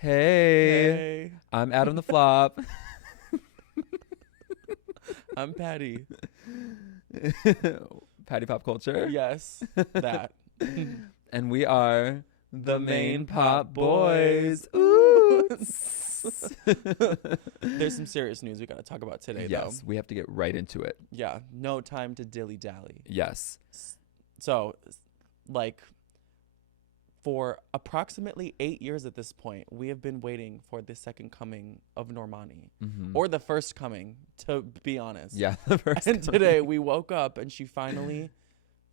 Hey, Hey, I'm Adam the Flop. I'm Patty. Patty Pop Culture. Yes, that. And we are The the main main pop pop boys. boys. Ooh. There's some serious news we gotta talk about today, though. Yes, we have to get right into it. Yeah, no time to dilly dally. Yes. So, like, for approximately 8 years at this point, we have been waiting for the second coming of Normani, Mm-hmm. or the first coming, to be honest. Yeah, the first And coming. today we woke up and she finally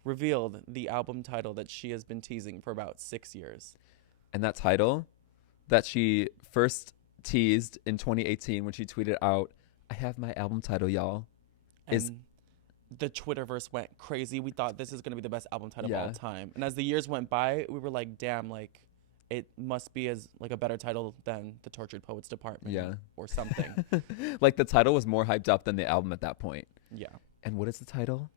revealed the album title that she has been teasing for about 6 years. And that title that she first teased in 2018 when she tweeted out, "I have my album title, y'all." And Is- the Twitterverse went crazy. We thought this is going to be the best album title of Yeah. all time. And as the years went by, we were like, damn, like, it must be as like a better title than The Tortured Poets Department Yeah. or something. Like the title was more hyped up than the album at that point. Yeah. And what is the title?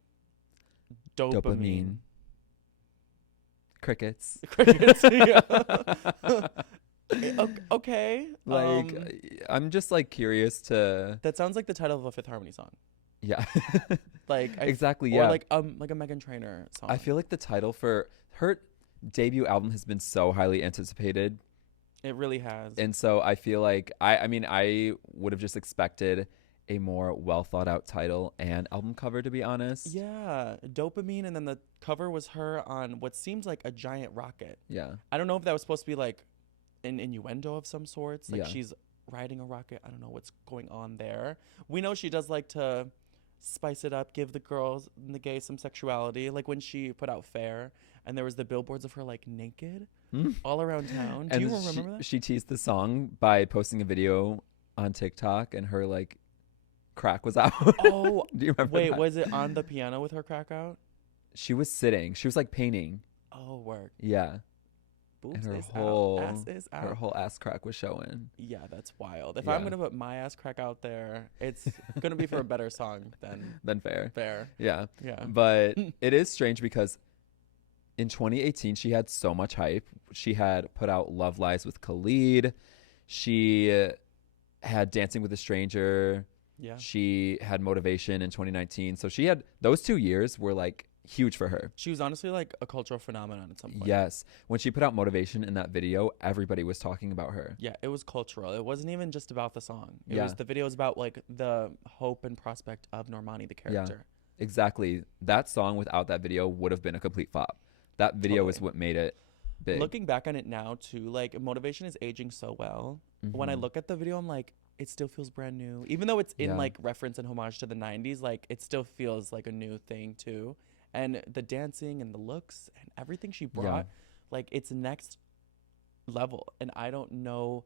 Dopamine. Crickets. Crickets. Yeah. Okay. I'm just like curious to. That sounds like the title of a Fifth Harmony song. Yeah. Like Exactly. Or Yeah. like a Meghan Trainor song. I feel like the title for her debut album has been so highly anticipated, it really has. and so I feel like I mean I would have just expected a more well thought out title and album cover, to be honest. Yeah, Dopamine, and then the cover was her on what seems like a giant rocket. Yeah. I don't know if that was supposed to be like an innuendo of some sorts. Like Yeah. she's riding a rocket. I don't know what's going on there. We know she does like to spice it up, give the girls and the gays some sexuality. Like when she put out Fair and there was the billboards of her like naked all around town. Do And you remember that? she teased the song by posting a video on TikTok, and her like crack was out. Oh, Do you remember wait, that? was it on the piano with her crack out? She was sitting. She was like painting. Oh, work. Yeah. Boobs And her is whole out. Ass is out. her whole ass crack was showing. Yeah, that's wild. If Yeah. I'm gonna put my ass crack out there, it's gonna be for a better song than Then fair. Fair. Yeah. Yeah. But it is strange because in 2018 she had so much hype. She had put out Love Lies with Khalid. She had Dancing with a Stranger. Yeah. She had Motivation in 2019. So she had those 2 years were like huge for her. She was honestly like a cultural phenomenon at some point. Yes. When she put out Motivation in that video, everybody was talking about her. Yeah, it was cultural. It wasn't even just about the song. It Yeah. was the video was about like the hope and prospect of Normani, the character. Exactly. That song without that video would have been a complete flop. That video is Totally. what made it big. Looking back on it now too, like Motivation is aging so well. When I Mhm. look at the video, I'm like, it still feels brand new. Even though it's in Yeah. like reference and homage to the 90s, like it still feels like a new thing too. And the dancing and the looks and everything she brought, like it's next level. And I don't know,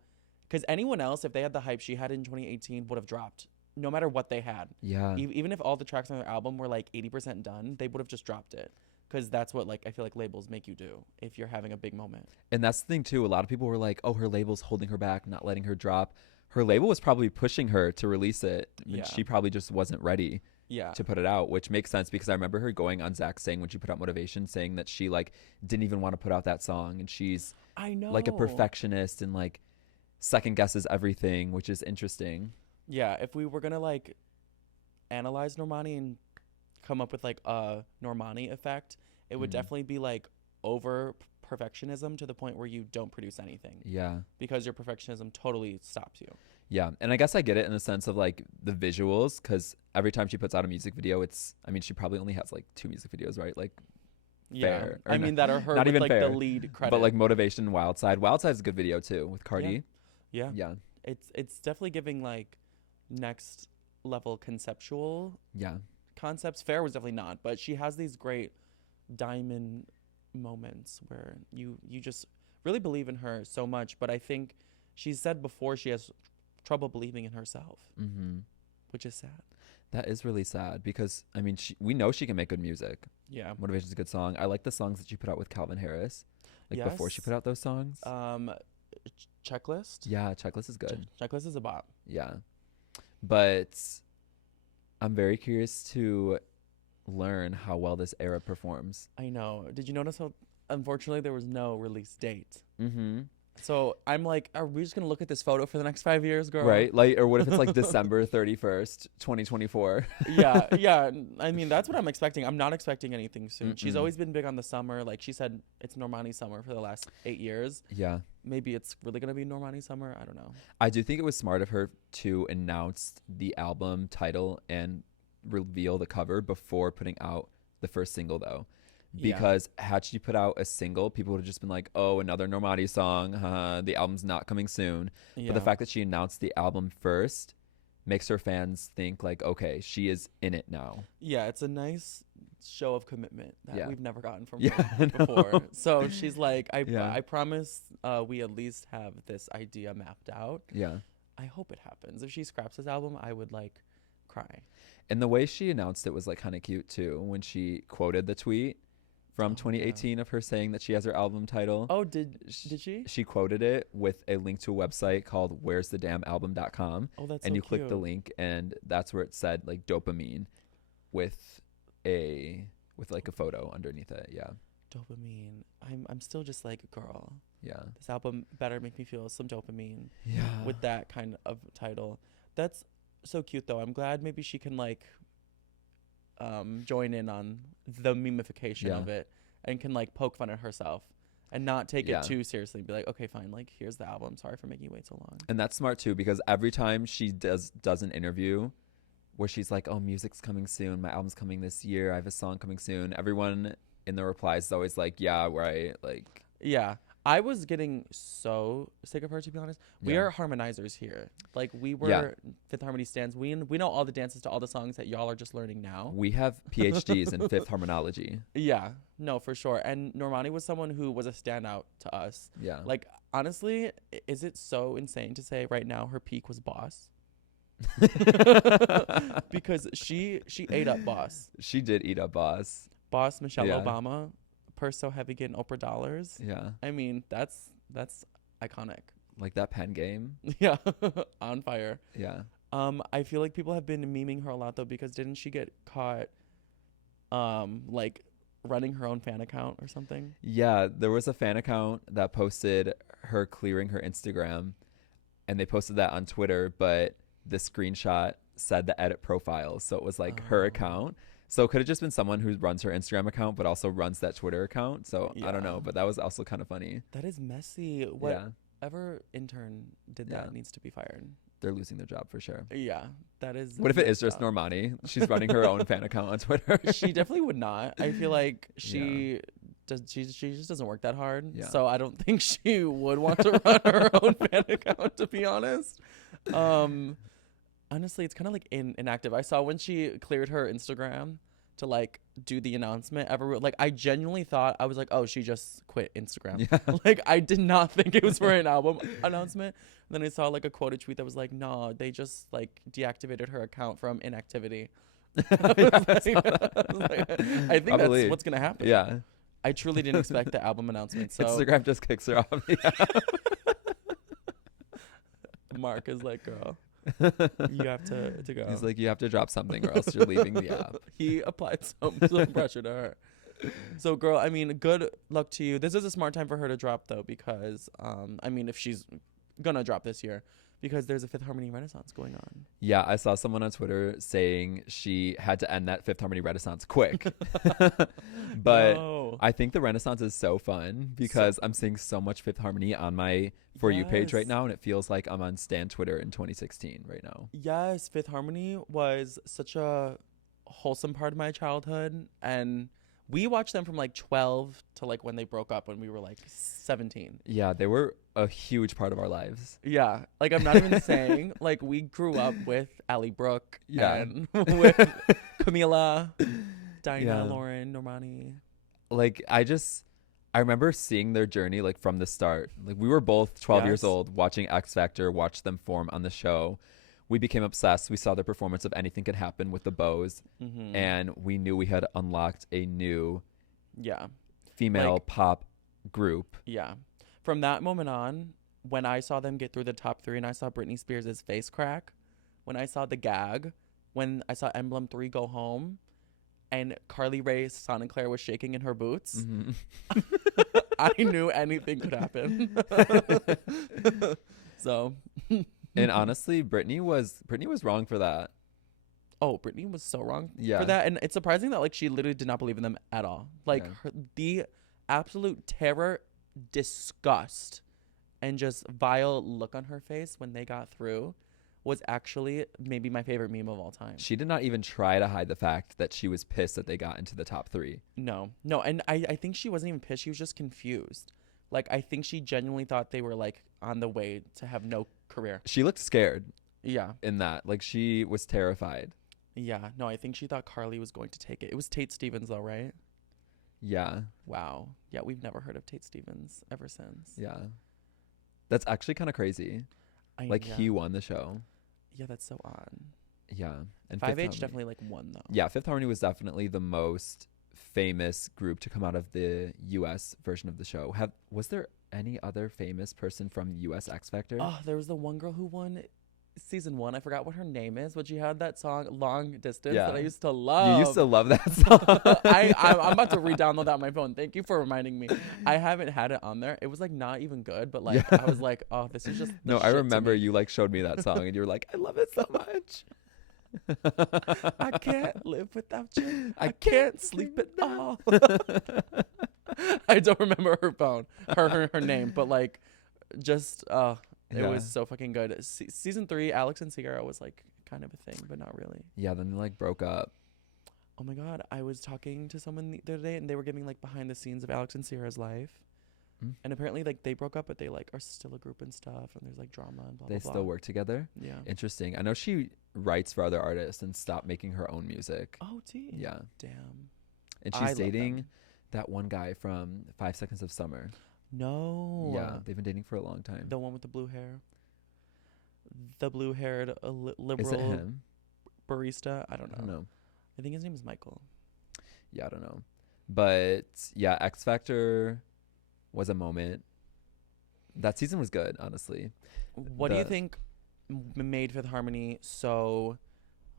because anyone else, if they had the hype she had in 2018, would have dropped no matter what they had. Yeah. Even if all the tracks on their album were like 80% done, they would have just dropped it. Because that's what like I feel like labels make you do if you're having a big moment. And that's the thing too. A lot of people were like, "Oh, her label's holding her back, not letting her drop." Her label was probably pushing her to release it. And Yeah. she probably just wasn't ready Yeah. to put it out, which makes sense because I remember her going on Zach saying when she put out Motivation, saying that she like didn't even want to put out that song, and she's I know. like a perfectionist and like second guesses everything, which is interesting. Yeah, if we were gonna like analyze Normani and come up with like a Normani effect, it would Mhm. definitely be like over perfectionism to the point where you don't produce anything Yeah. because your perfectionism totally stops you. Yeah. And I guess I get it in the sense of like the visuals, because every time she puts out a music video, I mean, she probably only has like 2 music videos, right? Like, Yeah, Fair. Or I mean that are her not with even like fair, the lead credit. but like Motivation and Wild Side. Wild Side is a good video too with Cardi. yeah, Yeah. it's definitely giving like next level conceptual Yeah. concepts. Fair was definitely not, but she has these great diamond moments where you just really believe in her so much. But I think she's said before she has trouble believing in herself, Mm-hmm. which is sad. That is really sad because I mean, we know she can make good music. Yeah. Motivation's a good song. I like the songs that she put out with Calvin Harris, like before she Yes. put out those songs. Checklist. Yeah, Checklist is good. Checklist is a bop. Yeah, but I'm very curious to learn how well this era performs. I know. Did you notice how unfortunately there was no release date? Mm-hmm. So I'm like, are we just gonna look at this photo for the next 5 years, girl? Right? Like, or what if it's like December 31st, 2024? Yeah. I mean, that's what I'm expecting. I'm not expecting anything soon. She's Mm-mm. always been big on the summer. Like she said, it's Normani summer for the last 8 years. Yeah. Maybe it's really gonna be Normani summer. I don't know. I do think it was smart of her to announce the album title and reveal the cover before putting out the first single, though. Because had she put out a single, people would have just been like, oh, another Normani song. The album's not coming soon. Yeah. But the fact that she announced the album first makes her fans think like, okay, she is in it now. Yeah, it's a nice show of commitment that we've never gotten from Yeah, her before. So she's like, Yeah. I promise we at least have this idea mapped out. Yeah. I hope it happens. If she scraps this album, I would like cry. And the way she announced it was like kind of cute too, when she quoted the tweet from 2018 of her saying that she has her album title. Oh, did she? She quoted it with a link to a website called where'sthedamnalbum.com. Oh, that's and so you click the cute. link, and that's where it said like dopamine with like a photo underneath it. Yeah. Dopamine. I'm still just like, girl, Yeah. this album better make me feel some dopamine Yeah. with that kind of title. That's so cute though. I'm glad maybe she can like join in on the memification of it and can like poke fun at herself and not take it too seriously and be like, okay, fine, like here's the album, sorry for making you wait so long. And that's smart too, because every time she does an interview where she's like, oh, music's coming soon, my album's coming this year, I have a song coming soon, everyone in the replies is always like, yeah, right, like. Yeah, I was getting so sick of her, to be honest. We are harmonizers here. Like, we were Fifth Harmony stands. We know all the dances to all the songs that y'all are just learning now. We have PhDs in Fifth Harmonology. Yeah, no, for sure. And Normani was someone who was a standout to us. Yeah. Like, honestly, is it so insane to say right now her peak was Boss? Because she ate up Boss. She did eat up Boss. Boss, Michelle Obama, Purse So Heavy Getting Oprah Dollars. Yeah. I mean, that's iconic. Like that pen game. Yeah. On fire. Yeah. I feel like people have been memeing her a lot though, because didn't she get caught like running her own fan account or something? Yeah, there was a fan account that posted her clearing her Instagram, and they posted that on Twitter, but the screenshot said the edit profile, so it was like her account. So it could have just been someone who runs her Instagram account but also runs that Twitter account. So I don't know, but that was also kind of funny. That is messy. Whatever intern did that needs to be fired. They're losing their job for sure. Yeah, that is. What if it is just Normani? She's running her own fan account on Twitter. She definitely would not. I feel like she just doesn't work that hard. Yeah. So I don't think she would want to run her own fan account, to be honest. Honestly, it's kind of like inactive. I saw when she cleared her Instagram to like do the announcement. Like, I genuinely thought, I was like, oh, she just quit Instagram. Yeah. Like, I did not think it was for an album announcement. And then I saw like a quoted tweet that was like, no, they just like deactivated her account from inactivity. I think that's what's gonna happen. Yeah. I truly didn't expect the album announcement. So Instagram just kicks her off. Mark is like, girl, you have to go. He's like, you have to drop something or else you're leaving the app. He applied some pressure to her. So, girl, I mean, good luck to you. This is a smart time for her to drop, though, because, I mean, if she's gonna drop this year, because there's a Fifth Harmony Renaissance going on. Yeah, I saw someone on Twitter saying she had to end that Fifth Harmony Renaissance quick. But no. I think the Renaissance is so fun because I'm seeing so much Fifth Harmony on my For You page right now, and it feels like I'm on Stan Twitter in 2016 right now. Yes, Fifth Harmony was such a wholesome part of my childhood, and we watched them from like 12 to like when they broke up when we were like 17. Yeah, they were a huge part of our lives. Yeah, like I'm not even saying, like we grew up with Ally Brooke and with Camila, Dinah, Lauren, Normani. Like I remember seeing their journey like from the start. Like we were both 12 years old watching X Factor, watched them form on the show. We became obsessed. We saw their performance of Anything Could Happen with the Bows, and we knew we had unlocked a new female pop group. Yeah. From that moment on, when I saw them get through the top 3 and I saw Britney Spears' face crack, when I saw The Gag, when I saw Emblem 3 Go Home, and Carly Rae Sonic Claire was shaking in her boots, I knew anything could happen. So. And honestly, Britney was wrong for that. Oh, Britney was so wrong Yeah. for that. And it's surprising that, like, she literally did not believe in them at all. Like, Yeah. the absolute terror, disgust, and just vile look on her face when they got through was actually maybe my favorite meme of all time. She did not even try to hide the fact that she was pissed that they got into the top 3. No. And I think she wasn't even pissed. She was just confused. Like, I think she genuinely thought they were, like, on the way to have no career. She looked scared Yeah. in that. Like, she was terrified. Yeah. No, I think she thought Carly was going to take it. It was Tate Stevens, though, right? Yeah. Wow. Yeah, we've never heard of Tate Stevens ever since. Yeah. That's actually kind of crazy. Like, he won the show. Yeah, that's so odd. Yeah. And 5H definitely, like, won, though. Yeah, Fifth Harmony was definitely the most famous group to come out of the U.S. version of the show. Was there any other famous person from U.S. X Factor? Oh, there was the one girl who won season 1. I forgot what her name is, but she had that song Long Distance that I used to love. You used to love that song. I'm about to re-download that on my phone. Thank you for reminding me. I haven't had it on there. It was like not even good, but like I was like, oh, this is just no. I remember you like showed me that song and you were like, I love it so much. I can't live without you. I can't sleep at all. I don't remember her name, but like just it was so fucking good. Season 3, Alex and Sierra was like kind of a thing, but not really. Yeah, then they like broke up. Oh my God, I was talking to someone the other day and they were giving like behind the scenes of Alex and Sierra's life. And apparently like they broke up, but they like are still a group and stuff, and there's like drama and blah, blah, blah. They still work together? Yeah. Interesting. I know she writes for other artists and stopped making her own music. Oh, gee. Yeah. Damn. And she's dating that one guy from 5 Seconds of Summer. No. Yeah, they've been dating for a long time. The one with the blue hair. The blue-haired liberal. Is it him? Barista. I don't know. I don't know. I think his name is Michael. Yeah, I don't know. But yeah, X Factor was a moment. That season was good, honestly. What do you think made Fifth Harmony so,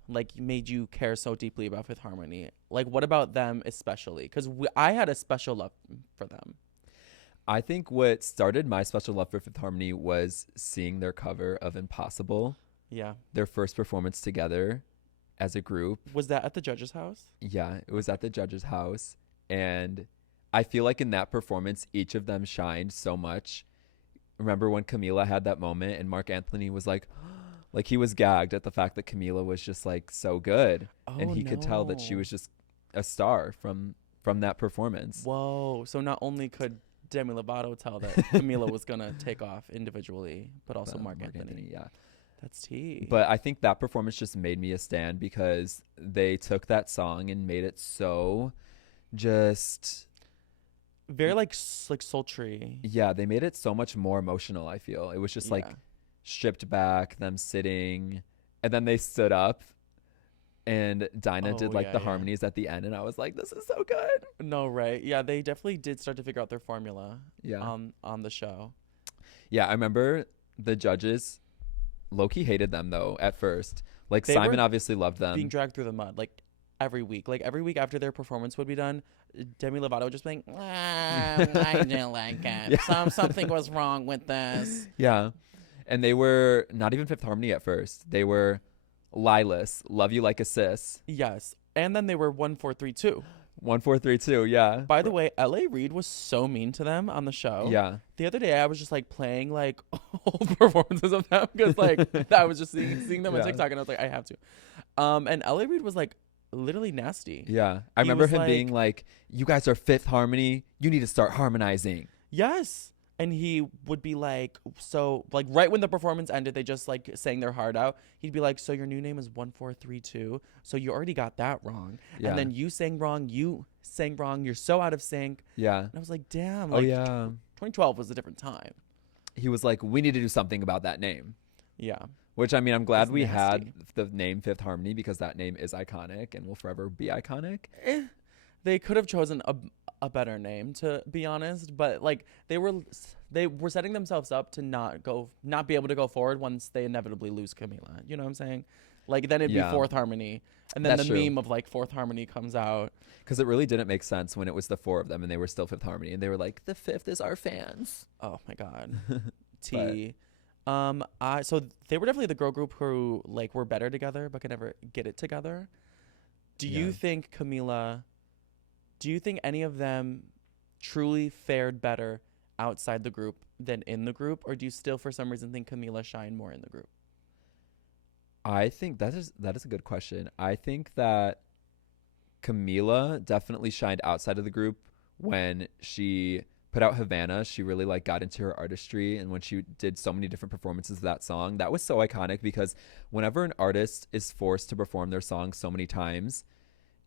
like, made you care so deeply about Fifth Harmony? Like, what about them especially? Because I had a special love for them. I think what started my special love for Fifth Harmony was seeing their cover of Impossible. Yeah. Their first performance together as a group. Was that at the judge's house? Yeah, it was at the judge's house. And I feel like in that performance, each of them shined so much. Remember when Camila had that moment and Mark Anthony was like he was gagged at the fact that Camila was just like so good. Oh, and he could tell that she was just a star from that performance. Whoa. So not only could Demi Lovato tell that Camila was going to take off individually, but also Mark Anthony. Yeah. That's tea. But I think that performance just made me a stan because they took that song and made it so just very like sultry. Yeah, they made it so much more emotional, I feel. It was just like stripped back, them sitting, and then they stood up and Dinah did like the harmonies at the end, and I was like, this is so good. No, right. Yeah, they definitely did start to figure out their formula on the show. Yeah, I remember the judges low-key hated them though at first. Like Simon obviously loved them. Being dragged through the mud like every week. Like every week after their performance would be done, Demi Lovato just being, I didn't like it. Yeah. Something was wrong with this. Yeah. And they were not even Fifth Harmony at first. They were Lilas, Love You Like a Sis. Yes. And then they were 1432. 1432, yeah. By the way, L.A. Reid was so mean to them on the show. Yeah. The other day I was just like playing like old performances of them because like I was just seeing them on TikTok and I was like, I have to. And L.A. Reid was like literally nasty. Yeah. I remember him being like, you guys are Fifth Harmony. You need to start harmonizing. Yes. And he would be like, so like right when the performance ended, they just like sang their heart out. He'd be like, so your new name is 1432. So you already got that wrong. Yeah. And then you sang wrong. You're so out of sync. Yeah. And I was like, damn. Like, 2012 was a different time. He was like, we need to do something about that name. Yeah. Which, I mean, I'm glad we had the name Fifth Harmony because that name is iconic and will forever be iconic. They could have chosen a better name, to be honest, but like they were setting themselves up to not be able to go forward once they inevitably lose Camila. You know what I'm saying? Like then it'd be Yeah. Fourth Harmony, and then That's the true. meme of like Fourth Harmony comes out. Because it really didn't make sense when it was the four of them and they were still Fifth Harmony and they were like, the fifth is our fans. Oh my god. T. So they were definitely the girl group who like were better together but could never get it together. Do you think any of them truly fared better outside the group than in the group, or do you still for some reason think Camila shined more in the group? I think that is a good question. I think that Camila definitely shined outside of the group when she put out Havana. She really like got into her artistry, and when she did so many different performances of that song, that was so iconic because whenever an artist is forced to perform their song so many times,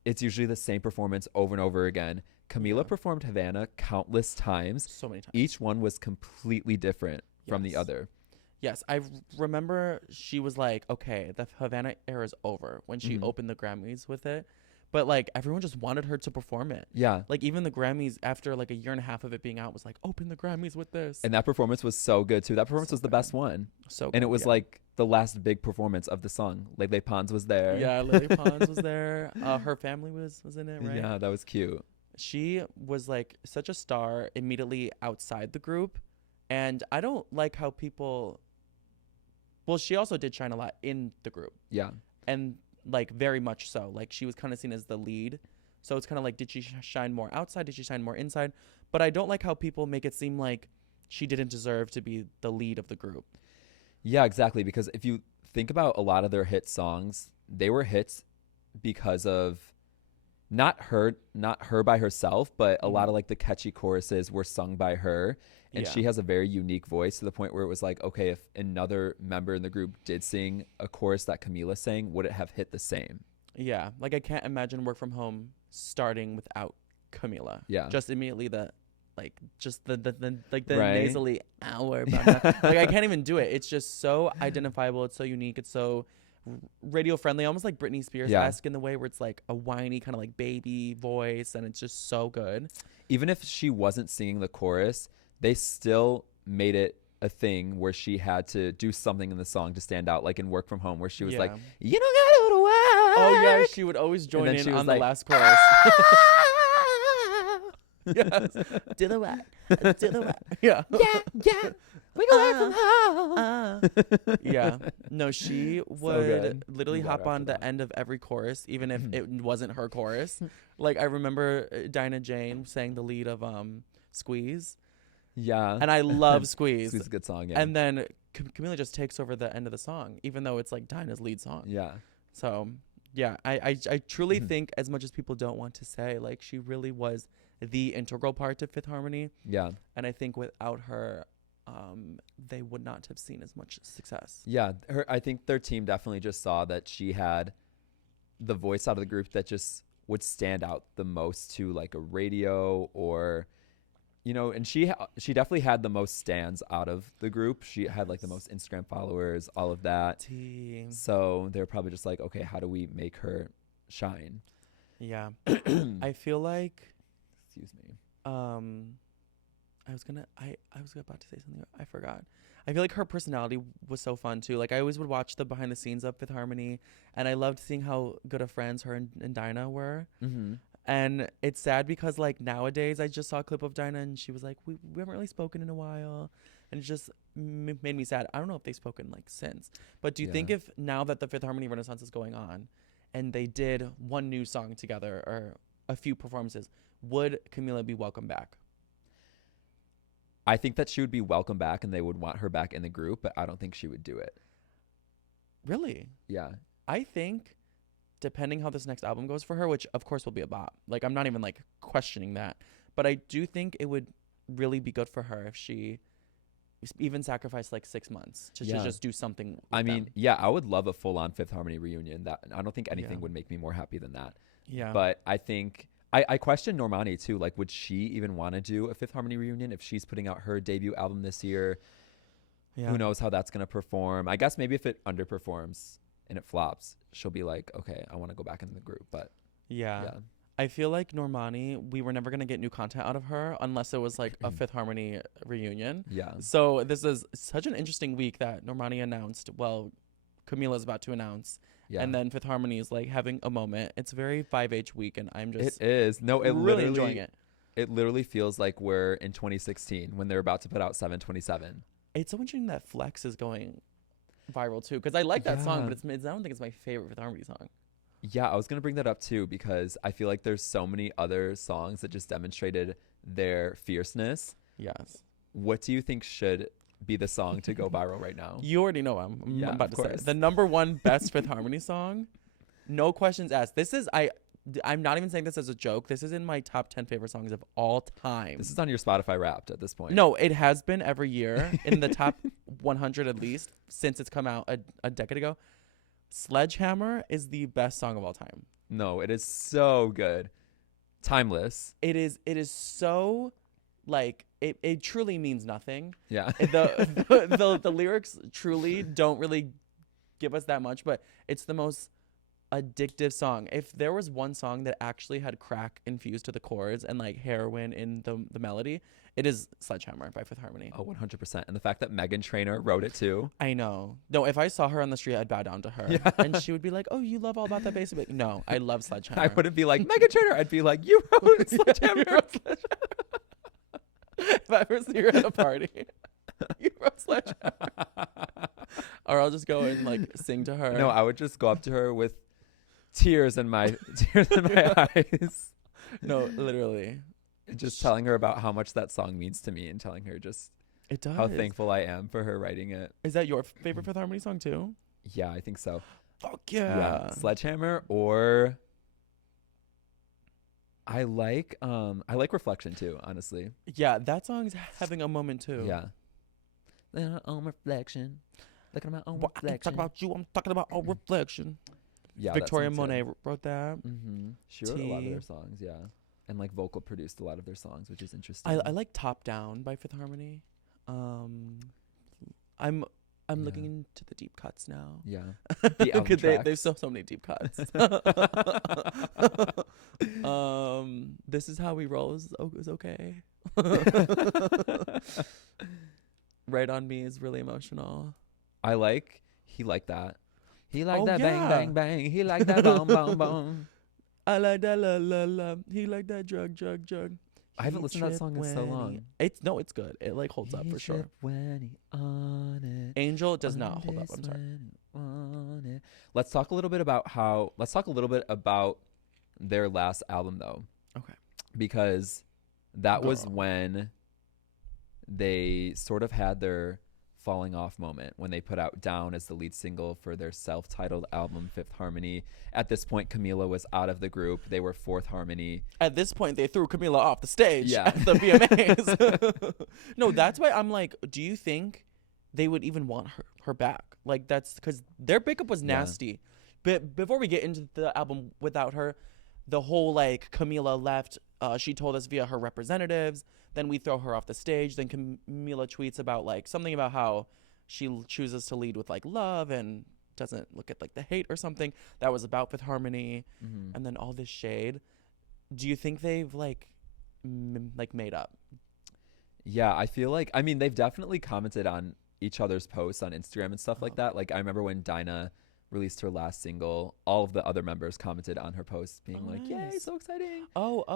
it's usually the same performance over and over again. Camila performed Havana countless times. So many times. Each one was completely different from the other. Yes, I remember she was like, okay, the Havana era is over when she opened the Grammys with it. But, like, everyone just wanted her to perform it. Yeah. Like, even the Grammys, after, like, a year and a half of it being out, was like, open the Grammys with this. And that performance was so good, too. That performance was the best one. So good, and it was, like, the last big performance of the song. Lele Pons was there. Yeah, Lily Pons was there. Her family was in it, right? Yeah, that was cute. She was, like, such a star immediately outside the group. And I don't like how people... Well, she also did shine a lot in the group. Yeah. And... like very much so. Like she was kind of seen as the lead, so it's kind of like, did she shine more outside, did she shine more inside? But I don't like how people make it seem like she didn't deserve to be the lead of the group. Yeah, exactly, because if you think about a lot of their hit songs, they were hits because of not her by herself, but a lot of like the catchy choruses were sung by her. And she has a very unique voice to the point where it was like, okay, if another member in the group did sing a chorus that Camila sang, would it have hit the same? Yeah. Like I can't imagine Work From Home starting without Camila. Yeah. Just immediately the right? Nasally hour. Like I can't even do it. It's just so identifiable. It's so unique. It's so radio friendly, almost like Britney Spears-esque in the way where it's like a whiny kind of like baby voice, and it's just so good. Even if she wasn't singing the chorus, they still made it a thing where she had to do something in the song to stand out, like in Work From Home, where she was like, you don't gotta go to work. Oh yeah, she would always join in on the last chorus. Yes. Do the what? Do the what? Yeah. Yeah. We go work from home. Yeah. No, she would literally hop on the end of every chorus, even if it wasn't her chorus. Like I remember Dinah Jane sang the lead of Squeeze. Yeah. And I love Squeeze. Squeeze is a good song, yeah. And then Camila just takes over the end of the song, even though it's like Dinah's lead song. Yeah. So, yeah, I truly think, as much as people don't want to say, like, she really was the integral part to Fifth Harmony. Yeah. And I think without her, they would not have seen as much success. Yeah. I think their team definitely just saw that she had the voice out of the group that just would stand out the most to like a radio or... You know, and she definitely had the most stands out of the group. She had like the most Instagram followers, all of that. So they're probably just like, okay, how do we make her shine? Yeah. I feel like, excuse me. I was about to say something. I forgot. I feel like her personality was so fun too. Like I always would watch the behind the scenes of Fifth Harmony, and I loved seeing how good of friends her and Dinah were. Mm-hmm. And it's sad because, like, nowadays I just saw a clip of Dinah and she was like, we haven't really spoken in a while. And it just made me sad. I don't know if they've spoken, like, since. But do you think if now that the Fifth Harmony Renaissance is going on and they did one new song together or a few performances, would Camila be welcome back? I think that she would be welcome back and they would want her back in the group, but I don't think she would do it. Really? Yeah. I think... depending how this next album goes for her, which of course will be a bop. Like I'm not even like questioning that, but I do think it would really be good for her if she even sacrificed like 6 months to just do something with I mean, them. Yeah, I would love a full-on Fifth Harmony reunion. That I don't think anything would make me more happy than that. Yeah. But I think I question Normani too. Like, would she even want to do a Fifth Harmony reunion if she's putting out her debut album this year? Yeah. Who knows how that's gonna perform? I guess maybe if it underperforms and it flops, she'll be like, okay, I want to go back in the group. But yeah. I feel like Normani, we were never going to get new content out of her unless it was like a Fifth Harmony reunion. Yeah. So this is such an interesting week that Normani announced, well, Camila's about to announce. Yeah. And then Fifth Harmony is like having a moment. It's very 5H week, and I'm just It is. No, it really enjoying it. It literally feels like we're in 2016 when they're about to put out 727. It's so interesting that Flex is going viral too, because I like that song, but I don't think it's my favorite Fifth Harmony song. Yeah, I was gonna bring that up too because I feel like there's so many other songs that just demonstrated their fierceness. Yes. What do you think should be the song to go viral right now? You already know I'm Yeah, about of to say course. the number one best Fifth Harmony song. No questions asked. This is I'm not even saying this as a joke. This is in my top 10 favorite songs of all time. This is on your Spotify Wrapped at this point. No, it has been every year in the top 100 at least since it's come out a decade ago. Sledgehammer is the best song of all time. No, it is so good. Timeless. It is so like it truly means nothing. Yeah. The lyrics truly don't really give us that much, but it's the most addictive song. If there was one song that actually had crack infused to the chords and like heroin in the melody, it is Sledgehammer by Fifth Harmony. Oh, 100%. And the fact that Meghan Trainor wrote it too. I know. No, if I saw her on the street, I'd bow down to her. Yeah. And she would be like, oh, you love All About That Bass? Like, no, I love Sledgehammer. I wouldn't be like, Meghan Trainor. I'd be like, you wrote Sledgehammer. You wrote Sledgehammer. If I ever see her at a party, you wrote Sledgehammer. Or I'll just go and like sing to her. No, I would just go up to her with tears in my eyes. No, literally. Just telling her about how much that song means to me and telling her just It does. how thankful I am for her writing it. Is that your favorite Fifth Harmony song too? Yeah, I think so. Fuck yeah. Sledgehammer, or I like Reflection too, honestly. Yeah, that song's having a moment too. Yeah. My own reflection. Looking at my own Well, I reflection. talk about you, I'm talking about a reflection. Yeah, Victoria Monet wrote that. Mm-hmm. She wrote a lot of T. their songs, yeah. And like vocal produced a lot of their songs, which is interesting. I like Top Down by Fifth Harmony. I'm looking into the deep cuts now. Yeah. The album tracks. There's so many deep cuts. This Is How We Roll is okay. Right on Me is really emotional. He liked that. He liked Oh, that yeah. bang, bang, bang. He liked that boom, boom, boom. I like that la la la. He like that drug. I haven't listened to that song in so long. It's good. It like holds up for sure. When he on it. Angel does not hold up. I'm sorry. On it. Let's talk a little bit about their last album though. Okay. Because that was Girl. when they sort of had their falling off moment when they put out Down as the lead single for their self-titled album Fifth Harmony. At this point, Camila was out of the group. They were Fourth Harmony. At this point, they threw Camila off the stage Yeah. at the VMAs. No, that's why I'm like, do you think they would even want her back? Like, that's because their breakup was nasty. But before we get into the album without her, the whole like Camila left. She told us via her representatives. Then we throw her off the stage. Then Camila tweets about like something about how she chooses to lead with like love and doesn't look at like the hate or something. That was about Fifth Harmony. Mm-hmm. And then all this shade. Do you think they've like made up? Yeah, I feel like, I mean, they've definitely commented on each other's posts on Instagram and stuff like that. Like, I remember when Dinah released her last single, all of the other members commented on her posts being like, nice. yay, so exciting. What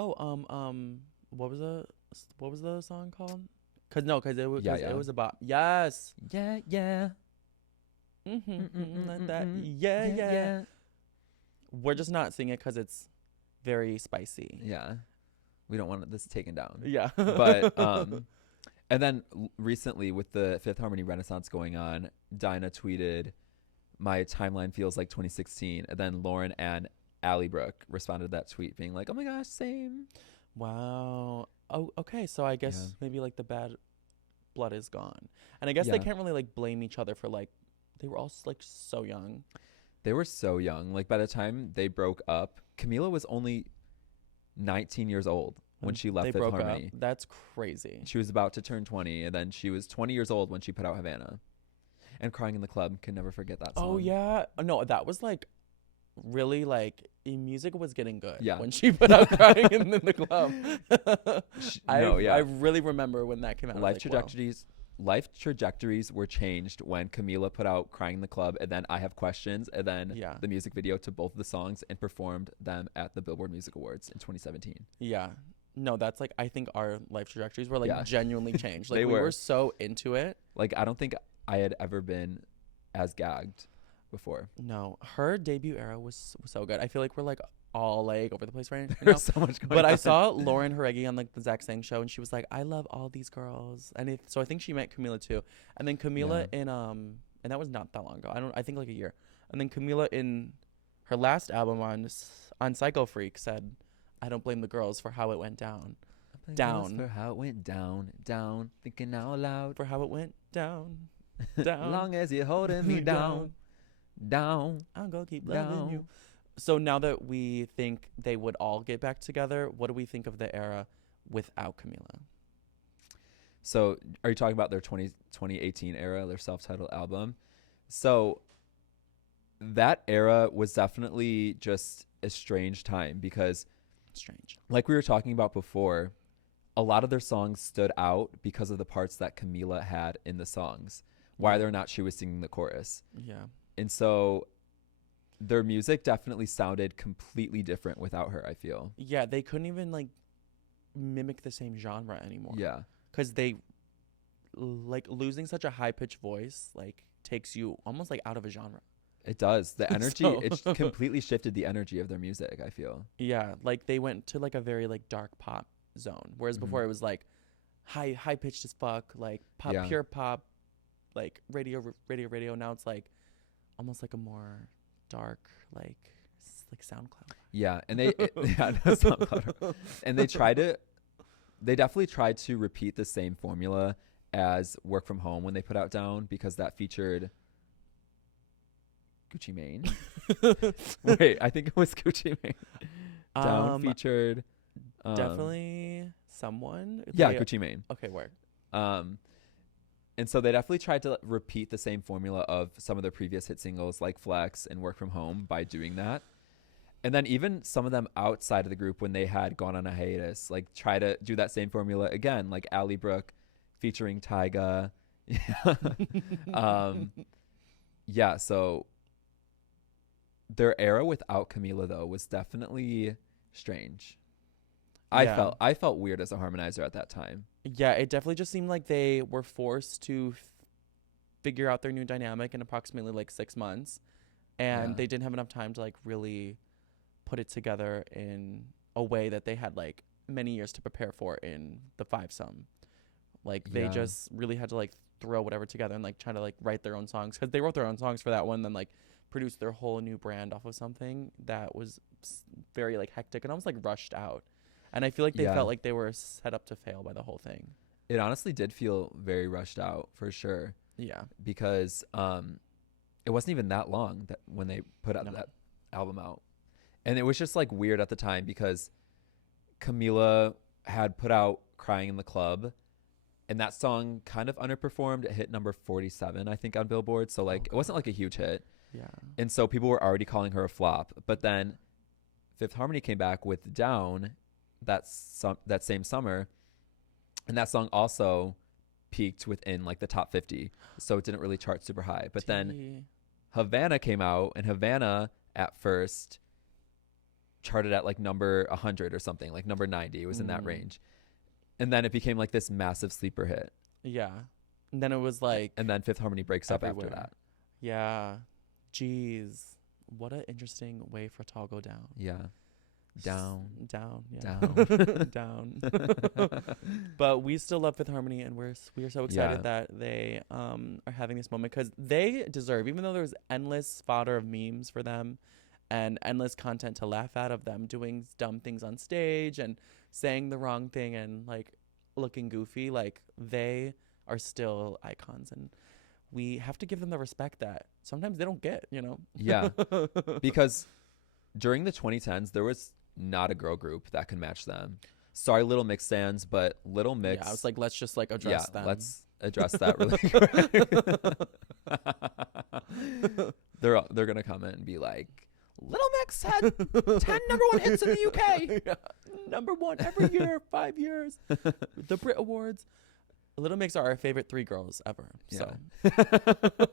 was the song called? Cause it was Yeah, yeah. it was about yes. Yeah, yeah. Like that. Yeah. We're just not singing it because it's very spicy. Yeah. We don't want this taken down. Yeah. But and then recently with the Fifth Harmony Renaissance going on, Dinah tweeted, my timeline feels like 2016. And then Lauren and Allie Brooke responded to that tweet being like, oh my gosh, same. Wow. Oh, okay. So I guess Yeah. maybe like the bad blood is gone, and I guess they can't really like blame each other for like they were all like so young. They were so young. Like by the time they broke up, Camila was only 19 years old when she left They Fifth broke Harmony. up. That's crazy. She was about to turn 20, and then she was 20 years old when she put out Havana. And Crying in the Club, can never forget that song. Oh yeah. No, that was like really like music was getting good. Yeah. When she put out Crying in the Club. I No, yeah. I really remember when that came out. Life Trajectories life trajectories were changed when Camila put out Crying in the Club and then I Have Questions and then the music video to both of the songs and performed them at the Billboard Music Awards in 2017. Yeah. No, that's like, I think our life trajectories were like genuinely changed. Like They we were so into it. Like I don't think I had ever been as gagged before. No, her debut era was so good. I feel like we're like all like over the place right now. There's so much going But on. I saw Lauren Jaregui on like the Zach Sang show, and she was like, "I love all these girls," and so I think she met Camila too. And then Camila in and that was not that long ago. I think like a year. And then Camila in her last album on Psycho Freak said, "I don't blame the girls for how it went down." Down for how it went down, thinking out loud for how it went down, down. Long as you're holding me down, I'm gonna keep loving you. So now that we think they would all get back together, what do we think of the era without Camila? So are you talking about their 2018 era, their self-titled album? So that era was definitely just a strange time because like we were talking about before, a lot of their songs stood out because of the parts that Camila had in the songs, whether or not she was singing the chorus. Yeah. And so their music definitely sounded completely different without her, I feel. Yeah, they couldn't even like mimic the same genre anymore. Yeah. Because they like losing such a high-pitched voice like takes you almost like out of a genre. It does. The energy, it completely shifted the energy of their music, I feel. Yeah, like they went to like a very like dark pop zone, whereas before it was like high pitched as fuck, like pop, pure pop, like radio. Now it's like almost like a more dark, like SoundCloud. Yeah, and SoundCloud. And they definitely tried to repeat the same formula as Work From Home when they put out Down, because that featured Gucci Mane. Wait, I think it was Gucci Mane. Down featured definitely someone. Gucci Mane. Okay, where? And so they definitely tried to repeat the same formula of some of their previous hit singles like Flex and Work From Home by doing that. And then even some of them outside of the group, when they had gone on a hiatus, like try to do that same formula again, like Ally Brooke featuring Tyga. So their era without Camila, though, was definitely strange. I felt weird as a harmonizer at that time. Yeah, it definitely just seemed like they were forced to figure out their new dynamic in approximately like 6 months, and they didn't have enough time to like really put it together in a way that they had like many years to prepare for in the 5-some. Like they just really had to like throw whatever together and like try to like write their own songs, because they wrote their own songs for that one, then like produced their whole new brand off of something that was very like hectic and almost like rushed out. And I feel like they felt like they were set up to fail by the whole thing. It honestly did feel very rushed out, for sure. Yeah. Because it wasn't even that long that when they put out that album out. And it was just like weird at the time because Camila had put out Crying in the Club, and that song kind of underperformed. It hit number 47, I think, on Billboard. So like it wasn't like a huge hit. Yeah. And so people were already calling her a flop. But then Fifth Harmony came back with Down that same summer, and that song also peaked within like the top 50, so it didn't really chart super high. But then Havana came out, and Havana at first charted at like number 100 or something, like number 90. It was in that range, and then it became like this massive sleeper hit. Yeah. And then it was like, and then Fifth Harmony breaks everywhere. Up after that. Yeah. Jeez, what an interesting way for it to all go down. Yeah. Down. But we still love Fifth Harmony, and we are so excited that they are having this moment, because they deserve, even though there's endless fodder of memes for them and endless content to laugh at of them doing dumb things on stage and saying the wrong thing and like looking goofy, like they are still icons, and we have to give them the respect that sometimes they don't get, you know? Yeah. Because during the 2010s, there was not a girl group that could match them. Sorry, Little Mix stands, but Little Mix. Yeah, I was like, let's just like address them. Let's address that really quick. They're gonna comment and be like, Little Mix had 10 number 1 hits in the UK. Number 1 every year, 5 years. The Brit Awards. Little Mix are our favorite 3 girls ever. Yeah. So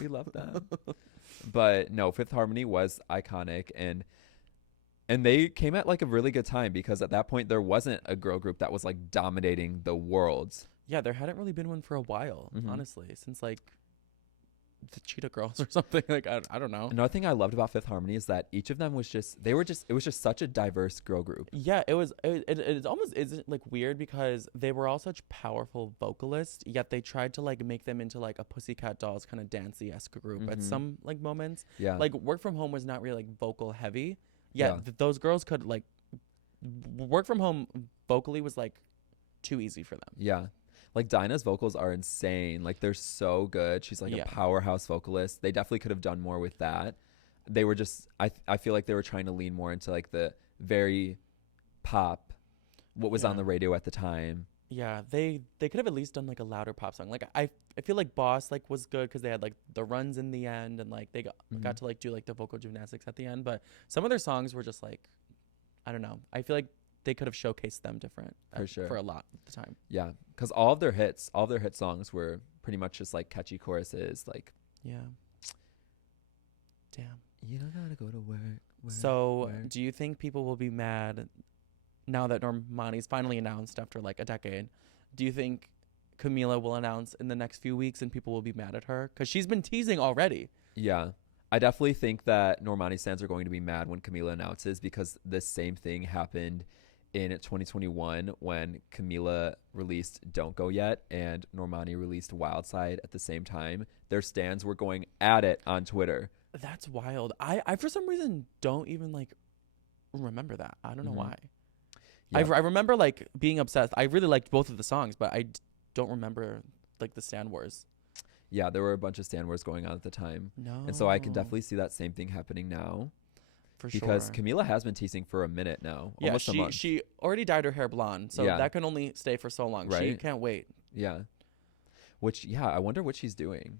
We love them. But no, Fifth Harmony was iconic, and they came at like a really good time because at that point there wasn't a girl group that was like dominating the world. yeah, there hadn't really been one for a while, Mhm. honestly, since like the Cheetah Girls or something. Like I don't know. Another thing I loved about Fifth Harmony is that each of them was just it was just such a diverse girl group. Yeah, it almost isn't like weird because they were all such powerful vocalists, yet they tried to like make them into like a Pussycat Dolls kind of dancey-esque group at Mhm. some like moments. Yeah. Like Work From Home was not really like vocal heavy. Yet Yeah. those girls could like Work From Home vocally was like too easy for them. Yeah. Like Dinah's vocals are insane. Like they're so good. She's like Yeah. a powerhouse vocalist. They definitely could have done more with that. They were just I feel like they were trying to lean more into like the very pop what was on Yeah. the radio at the time. Yeah, they could have at least done like a louder pop song. Like I feel like Boss like was good because they had like the runs in the end and like they got Mhm. to like do like the vocal gymnastics at the end. But some of their songs were just like, I don't know. I feel like they could have showcased them different For sure. for a lot of the time. Yeah, cuz all of their hit songs were pretty much just like catchy choruses like Yeah. Damn. you don't gotta go to work. So work. do you think people will be mad now that Normani's finally announced after like a decade? Do you think Camila will announce in the next few weeks and people will be mad at her? Because she's been teasing already. Yeah. I definitely think that Normani fans are going to be mad when Camila announces because this same thing happened in 2021 when Camila released Don't Go Yet and Normani released Wild Side at the same time. Their stans were going at it on Twitter. That's wild. I for some reason don't even like remember that. I don't know Mhm. why. Yeah. I remember like being obsessed. I really liked both of the songs, but don't remember like the Stan Wars. Yeah, there were a bunch of stan wars going on at the time. No. And so I can definitely see that same thing happening now for because sure. Camila has been teasing for a minute now, Yeah, almost a month. she already dyed her hair blonde, so Yeah. that can only stay for so long. She Right. can't wait. Yeah. Which, yeah, I wonder what she's doing.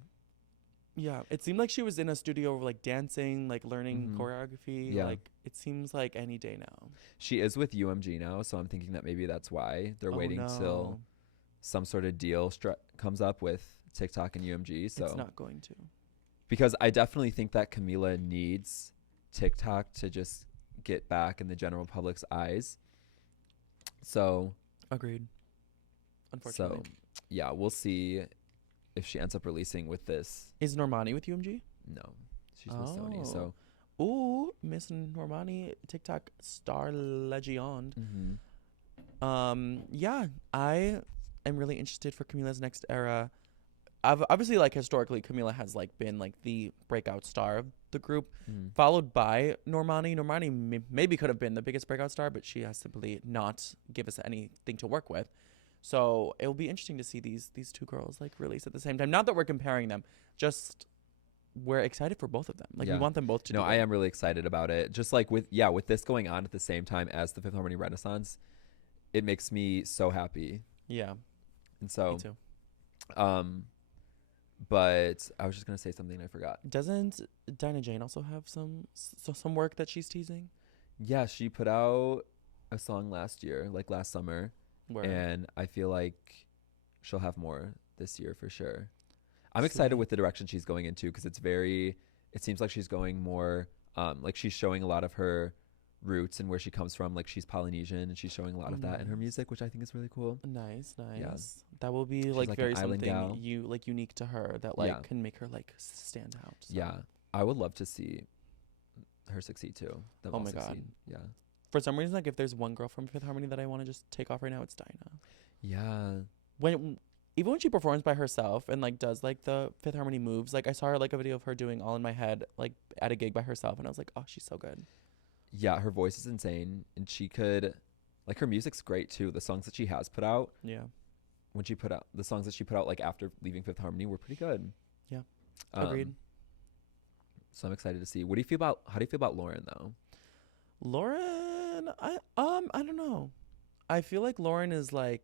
Yeah, it seemed like she was in a studio like dancing, like learning Mhm. choreography. Yeah. Like it seems like any day now. She is with UMG now, so I'm thinking that maybe that's why they're Oh, waiting no. till some sort of deal comes up with TikTok and UMG. So It's not going to. because I definitely think that Camila needs TikTok to just get back in the general public's eyes. So Agreed. Unfortunately. yeah, we'll see if she ends up releasing with this. Is Normani with UMG? No, she's with Sony. So Ooh, Miss Normani, TikTok star legend. Yeah, I am really interested for Camila's next era. Obviously, like historically, Camila has like been like the breakout star of the group, followed by Normani. Normani maybe could have been the biggest breakout star, but she has simply not give us anything to work with. So it will be interesting to see these two girls like release at the same time. Not that we're comparing them, just we're excited for both of them. Like we Yeah. want them both to. No, do I well. am really excited about it. Just like with this going on at the same time as the Fifth Harmony Renaissance, it makes me so happy. Yeah, And so me too. But I was just gonna say something and I forgot. Doesn't Dinah Jane also have some work that she's teasing? Yeah, she put out a song last year, like last summer, Where and I feel like she'll have more this year for sure. I'm excited Sweet. with the direction she's going into because it seems like she's going more, like she's showing a lot of her roots and where she comes from. Like she's Polynesian and she's showing a lot of that in her Nice. music, which I think is really cool. nice. Yeah. That will be She's like like an very island gal. something like unique to her that like Yeah. can make her like stand out. So. Yeah, I would love to see her succeed too. Them Oh all my God. succeed. Yeah. For some reason, like if there's one girl from Fifth Harmony that I want to just take off right now, it's Dinah. Yeah. Even when she performs by herself and like does like the Fifth Harmony moves, like I saw her like a video of her doing All in My Head like at a gig by herself, and I was like, oh, she's so good. Yeah, her voice is insane, and she could, like, her music's great too. The songs that she has put out, Yeah. when she put out the songs that she put out, like after leaving Fifth Harmony, were pretty good. Yeah. Agreed. So I'm excited to see. How do you feel about Lauren though? Lauren, I don't know. I feel like Lauren is like,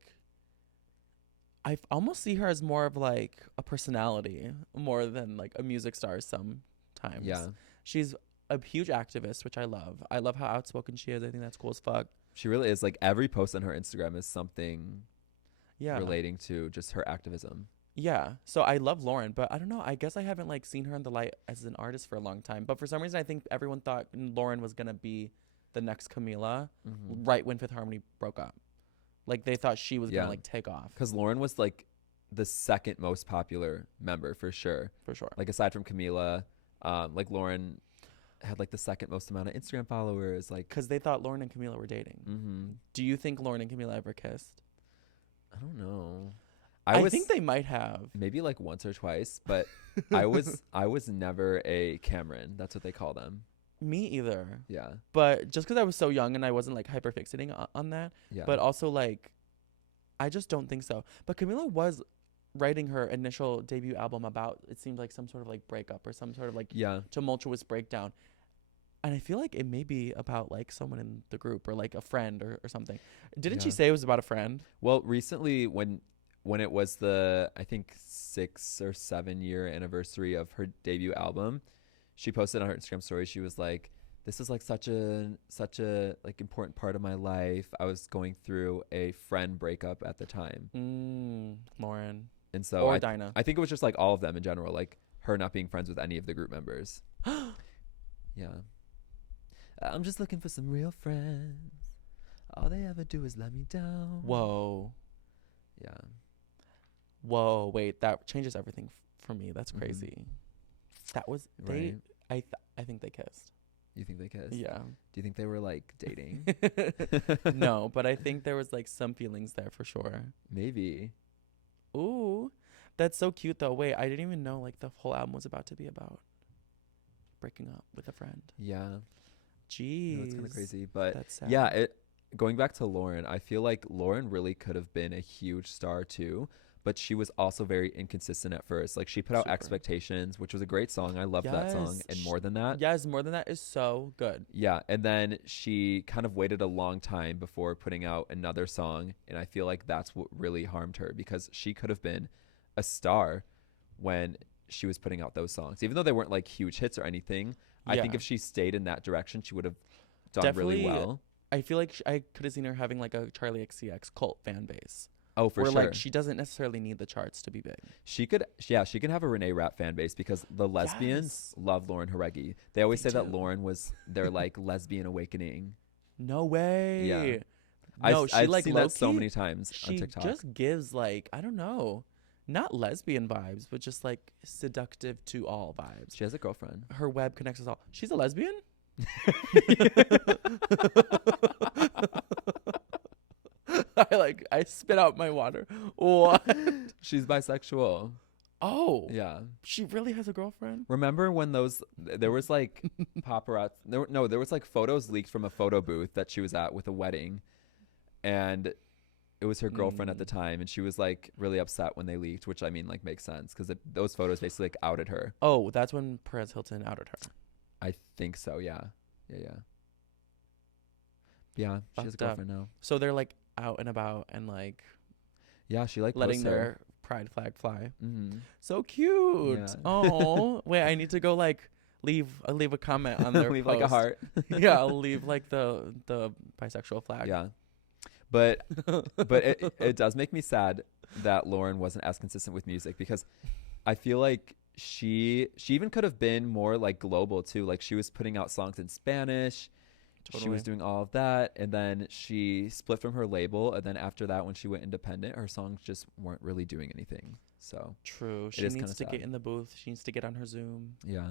I almost see her as more of like a personality more than like a music star sometimes. Yeah, She's a huge activist, which I love. I love how outspoken she is. I think that's cool as fuck. she really is. Like every post on her Instagram is something. relating to just her activism. Yeah. So I love Lauren, but I don't know. I guess I haven't like seen her in the light as an artist for a long time. But for some reason, I think everyone thought Lauren was gonna be the next Camila right when Fifth Harmony broke up. Like they thought she was gonna like take off. Because Lauren was like the second most popular member for sure. For sure. Like aside from Camila, like Lauren had like the second most amount of Instagram followers. Like because they thought Lauren and Camila were dating. Do you think Lauren and Camila ever kissed? I don't know. I think they might have. Maybe like once or twice, but I was never a Cameron. That's what they call them. Me either. Yeah. But just because I was so young and I wasn't like hyper fixating on that. Yeah. But also like, I just don't think so. But Camila was writing her initial debut album about, it seemed like some sort of like breakup or some sort of like tumultuous breakdown. And I feel like it may be about like someone in the group or like a friend or something. Didn't she say it was about a friend? Well, recently when it was the, I think 6 or 7 year anniversary of her debut album, she posted on her Instagram story, she was like, this is like such a like important part of my life. I was going through a friend breakup at the time. Lauren. And so or Dinah. I think it was just like all of them in general, like her not being friends with any of the group members. Yeah. I'm just looking for some real friends. All they ever do is let me down. Whoa. Yeah. Whoa, wait, that changes everything for me. That's crazy. That was they I think they kissed. You think they kissed? Yeah. Do you think they were like dating? No, but I think there was like some feelings there for sure. Maybe. Ooh. That's so cute though. Wait, I didn't even know like the whole album was about to be about breaking up with a friend. Yeah. Jeez. No, it's kind of crazy, but that's sad. yeah, going back to Lauren, I feel like Lauren really could have been a huge star too, but she was also very inconsistent at first. Like she put out Expectations, which was a great song. I loved that song. And More Than That. Yes, More Than That is so good. Yeah. And then she kind of waited a long time before putting out another song. And I feel like that's what really harmed her, because she could have been a star when she was putting out those songs, even though they weren't like huge hits or anything. I think if she stayed in that direction, she would have done really well. I feel like I could have seen her having like a Charlie XCX cult fan base. Oh, for sure. Where like she doesn't necessarily need the charts to be big. She could have a Renee Rapp fan base, because the lesbians love Lauren Jareggi. They always say that Lauren was their like lesbian awakening. No way. Yeah. No, I've seen that so many times on TikTok. She just gives like, I don't know, not lesbian vibes, but just like seductive to all vibes. She has a girlfriend. Her web connects us all. She's a lesbian? I spit out my water. What? She's bisexual. Oh. Yeah. She really has a girlfriend? Remember when there was like paparazzi, there was like photos leaked from a photo booth that she was at with a wedding, and it was her girlfriend at the time, and she was like really upset when they leaked, which I mean like makes sense, because those photos basically like outed her. Oh, that's when Perez Hilton outed her. I think so. Yeah. Yeah. She has a girlfriend now. So they're like out and about and like. Yeah, she like letting their pride flag fly. Mm-hmm. So cute. Yeah. Oh, wait, I need to go like leave a comment on their leave post. Like a heart. Yeah, I'll leave like the bisexual flag. Yeah. But it does make me sad that Lauren wasn't as consistent with music, because I feel like she even could have been more like global too. Like she was putting out songs in Spanish. Totally. She was doing all of that, and then she split from her label, and then after that, when she went independent, her songs just weren't really doing anything. So true. She needs to get in the booth. She needs to get on her Zoom. Yeah.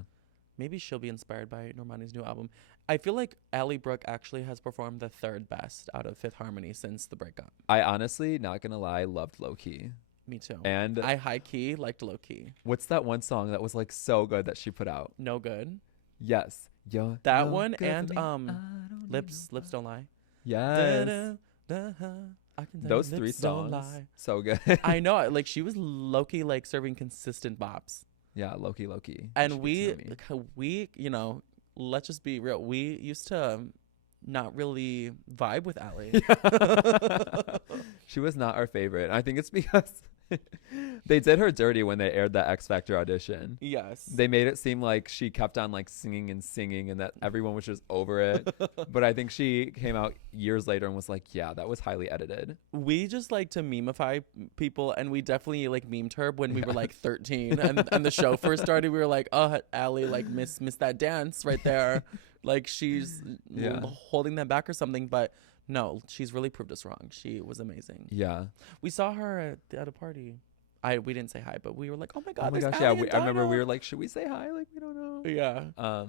Maybe she'll be inspired by Normani's new album. I feel like Ally Brooke actually has performed the third best out of Fifth Harmony since the breakup. I honestly, not gonna lie, loved Low Key. Me too. And I high key liked Low Key. What's that one song that was like so good that she put out? No Good. Yes. That one and Lips Don't Lie. Yes. I can Those three songs, so good. I know, like she was low-key like serving consistent bops. Yeah, low-key. And we, you know, let's just be real. We used to not really vibe with Ally. She was not our favorite. I think it's because They did her dirty when they aired that X Factor audition. Yes. They made it seem like she kept on like singing and singing and that everyone was just over it. But I think she came out years later and was like, yeah, that was highly edited. We just like to memeify people, and we definitely like memed her when we were like 13 and the show first started. We were like, oh, Allie, like miss that dance right there. Like she's holding them back or something. But no, she's really proved us wrong. She was amazing. Yeah. We saw her at a party. We didn't say hi, but we were like, oh my god, oh my gosh, yeah. I remember we were like, should we say hi? Like, we don't know. Yeah.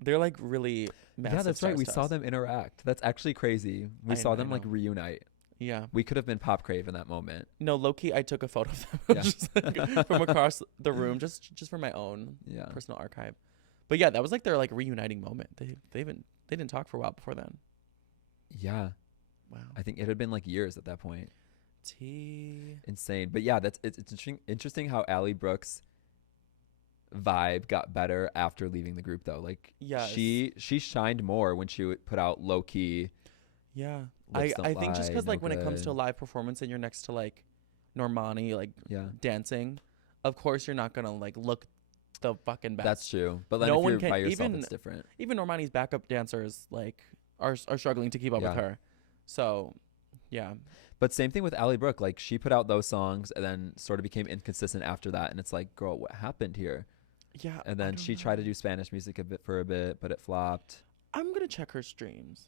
They're like really massive. Yeah, that's right. We saw them interact. That's actually crazy. We saw them like reunite. Yeah. We could have been Pop Crave in that moment. No, low-key, I took a photo of them just, like, from across the room, just for my own personal archive. But yeah, that was like their like reuniting moment. They didn't talk for a while before then. Yeah. Wow. I think it had been like years at that point. T. Insane. But yeah, it's interesting how Allie Brooks' vibe got better after leaving the group though. Like she shined more when she would put out Low Key. Yeah. I think just because like when it comes to a live performance and you're next to like Normani like dancing, of course you're not gonna like look the fucking best. That's true. But then if you're by yourself, it's different. Even Normani's backup dancers like are struggling to keep up with her. So yeah. But same thing with Allie Brooke. Like she put out those songs and then sort of became inconsistent after that. And it's like, girl, what happened here? Yeah. And then she tried to do Spanish music for a bit, but it flopped. I'm gonna check her streams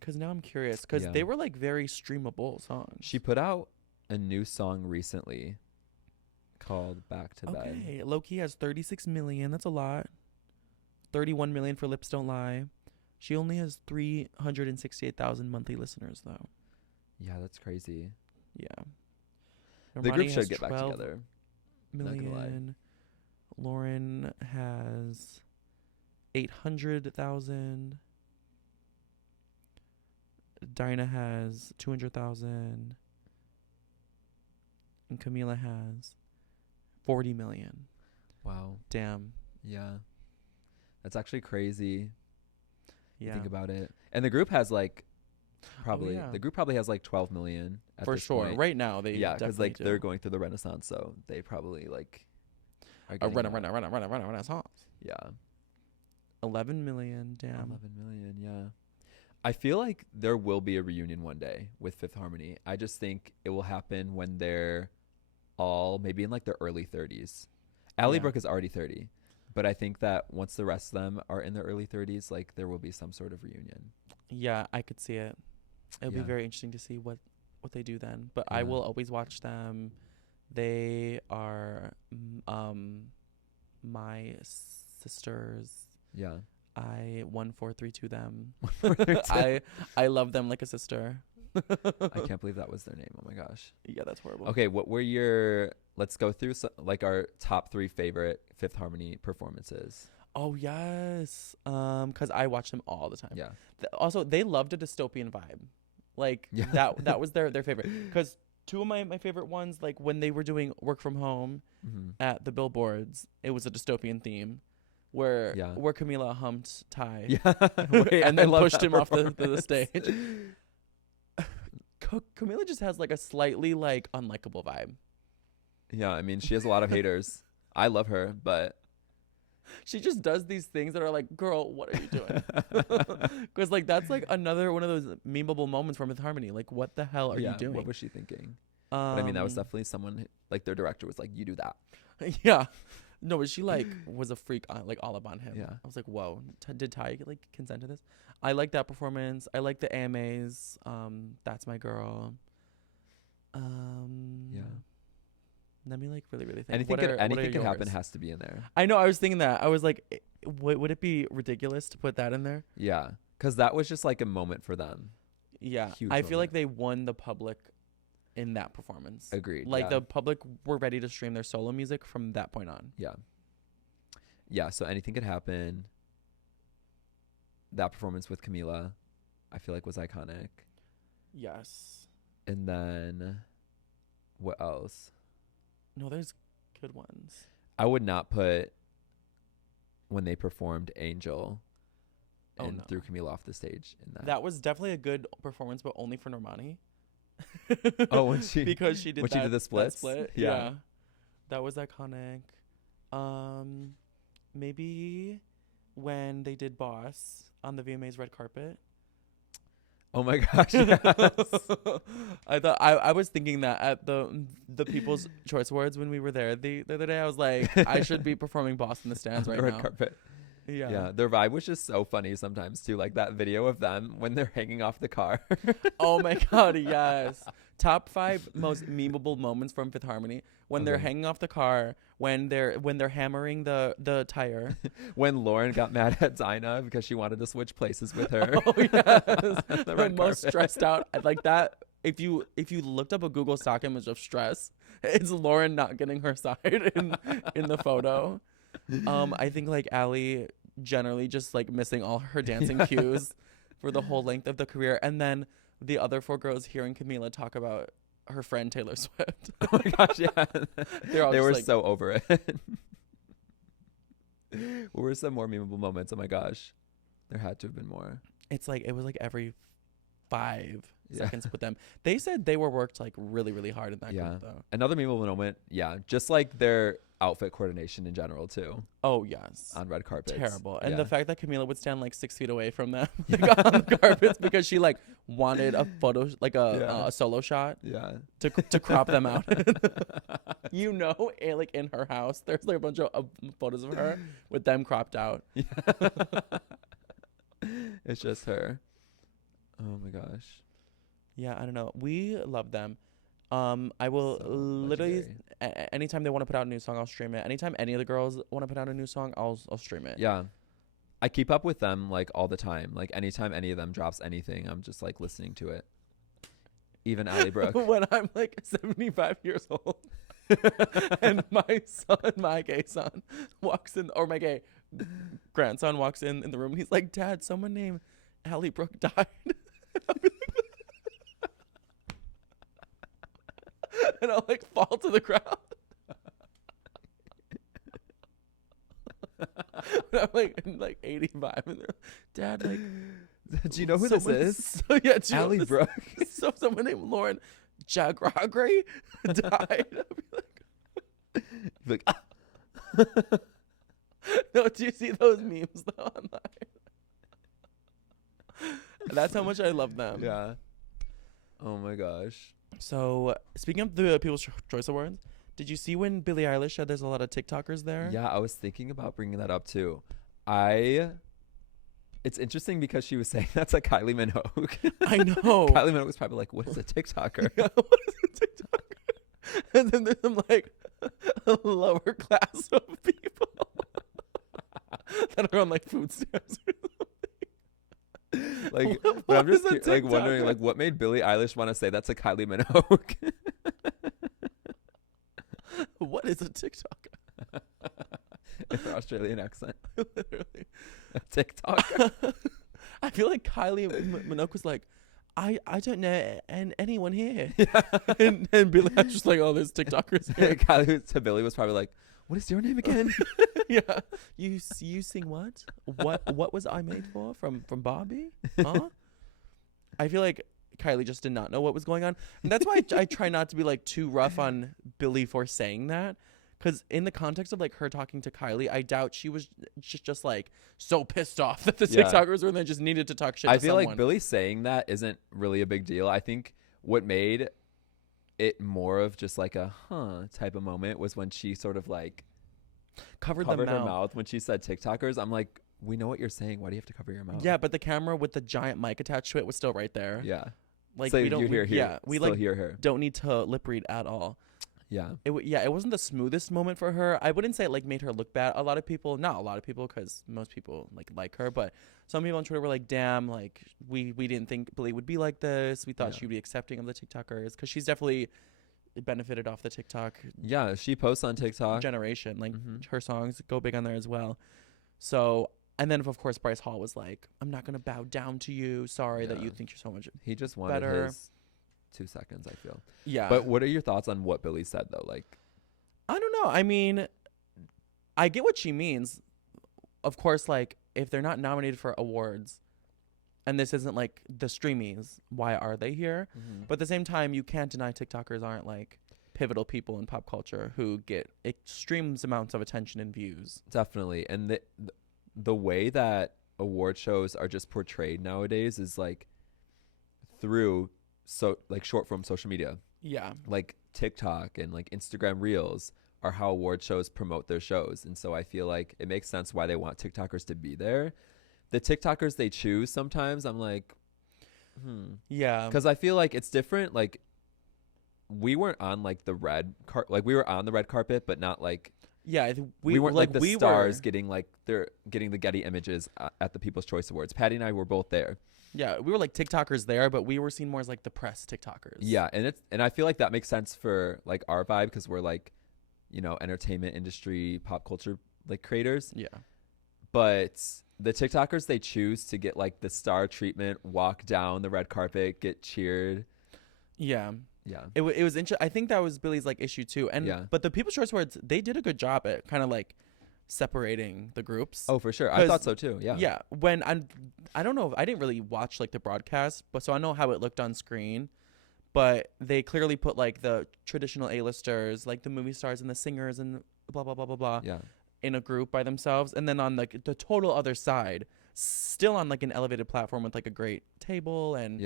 because now I'm curious because they were like very streamable songs. She put out a new song recently called Back to Bed. Okay, Low-key has 36 million. That's a lot. 31 million for Lips Don't Lie. She only has 368,000 monthly listeners though. Yeah, that's crazy. Yeah. The group should get back together. Million. Lauren has 800,000. Dinah has 200,000. And Camila has 40 million. Wow. Damn. Yeah. That's actually crazy. Yeah. Think about it. And the group has like the group probably has like 12 million at for this sure point. Right now they because like they're going through the renaissance, so they probably like are renaissance. Yeah. 11 million. Damn. 11 million. Yeah. I feel like there will be a reunion one day with Fifth Harmony. I just think it will happen when they're all maybe in like their early 30s. Allie Brooke is already 30, but I think that once the rest of them are in their early 30s, like there will be some sort of reunion. Yeah, I could see it. It'll be very interesting to see what they do then. But I will always watch them. They are my sisters. Yeah. I 1432 them. I love them like a sister. I can't believe that was their name. Oh my gosh. Yeah, that's horrible. Okay, what were let's go through like our top 3 favorite Fifth Harmony performances. Oh yes. Cuz I watch them all the time. Yeah. Also, they loved a dystopian vibe. Like that was their favorite. Cuz two of my favorite ones, like when they were doing Work From Home at the billboards, it was a dystopian theme. Where Camila humped Ty and then pushed him off the stage. Camila just has like a slightly like unlikable vibe. Yeah, I mean she has a lot of haters. I love her, but she just does these things that are like, girl, what are you doing? Because like that's like another one of those memeable moments from Fifth Harmony. Like, what the hell are you doing? What was she thinking? But I mean, that was definitely someone like their director was like, you do that. Yeah. No, but she like was a freak on like all up on him. Yeah. I was like, whoa, did Ty like consent to this? I like that performance. I like the AMAs. That's my girl. Yeah. Let me like really think. Anything can happen has to be in there. I know. I was thinking that. I was like, would it be ridiculous to put that in there? Yeah, because that was just like a moment for them. Yeah, I feel like they won the public in that performance. Agreed. Like the public were ready to stream their solo music from that point on. Yeah. Yeah. So anything could happen. That performance with Camila, I feel like was iconic. Yes. And then, what else? No, there's good ones. I would not put when they performed Angel and threw Camila off the stage in that. That was definitely a good performance, but only for Normani. Oh, when she because she did when that, she did the that splits? split. Yeah. That was iconic. Maybe when they did Boss on the VMA's red carpet. Oh my gosh, yes. I thought I was thinking that at the People's Choice Awards when we were there the other day. I was like, I should be performing Boss in the stands right Red now. carpet. Yeah. Yeah, their vibe was just so funny sometimes too. Like that video of them when they're hanging off the car. Oh my god, yes. Top 5 most memeable moments from Fifth Harmony. When they're Okay. hanging off the car, when they're hammering the tire. When Lauren got mad at Dinah because she wanted to switch places with her. Oh yes. The The red most carpet. stressed out. Like that, if you looked up a Google stock image of stress, it's Lauren not getting her side in the photo. I think like Allie generally just like missing all her dancing cues for the whole length of the career, and then the other 4 girls hearing Camila talk about her friend Taylor Swift. Oh my gosh, yeah. They're all They just were like, so over it. What were some more memeable moments? Oh my gosh. There had to have been more. it's like it was like every 5 Yeah. seconds with them. They said they were worked like really, really hard in that Yeah. group though. Another memeable moment, yeah. Just like their outfit coordination in general too. Oh yes. On red carpets. Terrible. And Yeah. the fact that Camila would stand like 6 feet away from them like, on the carpets because she like wanted a photo, like Yeah. a solo shot Yeah. to crop them out. Like in her house, there's like a bunch of photos of her with them cropped out. Yeah. It's just her. Oh my gosh. Yeah, I don't know. We love them. I will So literally legendary. anytime they want to put out a new song, I'll stream it. Anytime any of the girls want to put out a new song, I'll stream it. Yeah. I keep up with them like all the time. Like anytime any of them drops anything, I'm just like listening to it. Even Allie Brooke. When I'm like 75 years old and my gay son walks in, or my gay grandson walks in the room, and he's like, Dad, someone named Allie Brooke died. And I'll like fall to the ground. I'm like 85 and they're, Dad, like, Do you know who this someone- is? So, yeah, do you know Allie this- Brooke. So someone named Lauren Jagragri died. You're like, ah. No, do you see those memes though online? That's how much I love them. Yeah. Oh my gosh. So speaking of the People's Choice Awards, did you see when Billie Eilish said there's a lot of TikTokers there? Yeah, I was thinking about bringing that up too. It's interesting because she was saying that's like Kylie Minogue. I know. Kylie Minogue was probably like, what is a TikToker? Yeah, what is a TikToker? And then there's some like a lower class of people that are on like food stamps. Like, What but I'm just is a like wondering TikToker? like what made Billie Eilish want to say that's a Kylie Minogue? What is a TikToker? In her Australian accent. Literally. A TikTok. I feel like Kylie Minogue was like, I don't know anyone here. and Billie Eilish was like, oh, there's TikTokers here. Kylie to Billie was probably like, what is your name again? Yeah. You sing what? What was I made for? From Barbie? Huh? I feel like Kylie just did not know what was going on. And that's why I try not to be like too rough on Billie for saying that. Because in the context of like her talking to Kylie, I doubt she was just like so pissed off that the Yeah. TikTokers were and they just needed to talk shit I to feel someone. like Billie saying that isn't really a big deal. I think what made it more of just like a type of moment was when she sort of like covered covered the her mouth. mouth when she said TikTokers. I'm like, we know what you're saying. Why do you have to cover your mouth? Yeah, but the camera with the giant mic attached to it was still right there. Yeah. Like so we don't you hear here. yeah, we still like hear her. don't need to lip read at all. Yeah. It wasn't the smoothest moment for her. I wouldn't say it like made her look bad. A lot of people, not a lot of people, because most people like her, but some people on Twitter were like, "Damn, like we didn't think Billie would be like this. We thought Yeah. she'd be accepting of the TikTokers because she's definitely benefited off the TikTok Yeah. She posts on TikTok. generation. Like Mhm. her songs go big on there as well. So." And then, of course, Bryce Hall was like, I'm not going to bow down to you. Sorry that Yeah. you think you're so much He just wanted better. his 2 seconds, I feel. Yeah. But what are your thoughts on what Billie said though? Like, I don't know. I mean, I get what she means. Of course, like, if they're not nominated for awards, and this isn't like the streamies. Why are they here? Mm-hmm. But at the same time, you can't deny TikTokers aren't like pivotal people in pop culture who get extreme amounts of attention and views. Definitely. And the way that award shows are just portrayed nowadays is like through like short form social media. Yeah. Like TikTok and like Instagram Reels are how award shows promote their shows. And so I feel like it makes sense why they want TikTokers to be there. The TikTokers they choose sometimes, I'm like, Yeah. Because I feel like it's different. Like we weren't on like the we were on the red carpet, but not like yeah. we weren't like the stars were, getting the Getty Images at the People's Choice Awards. Patty and I were both there. Yeah, we were like TikTokers there, but we were seen more as like the press TikTokers. Yeah, and I feel like that makes sense for like our vibe because we're like, entertainment industry, pop culture like creators. Yeah. But the TikTokers they choose to get like the star treatment, walk down the red carpet, get cheered. Yeah. Yeah. It was interesting. I think that was Billy's like issue too. And but the People's Choice Awards, they did a good job at kind of like separating the groups. Oh, for sure. I thought so too. Yeah. Yeah. When I don't know, I didn't really watch like the broadcast, but so I know how it looked on screen. But they clearly put like the traditional A-listers, like the movie stars and the singers and blah blah blah blah blah, in a group by themselves, and then on like the total other side, still on like an elevated platform with like a great table and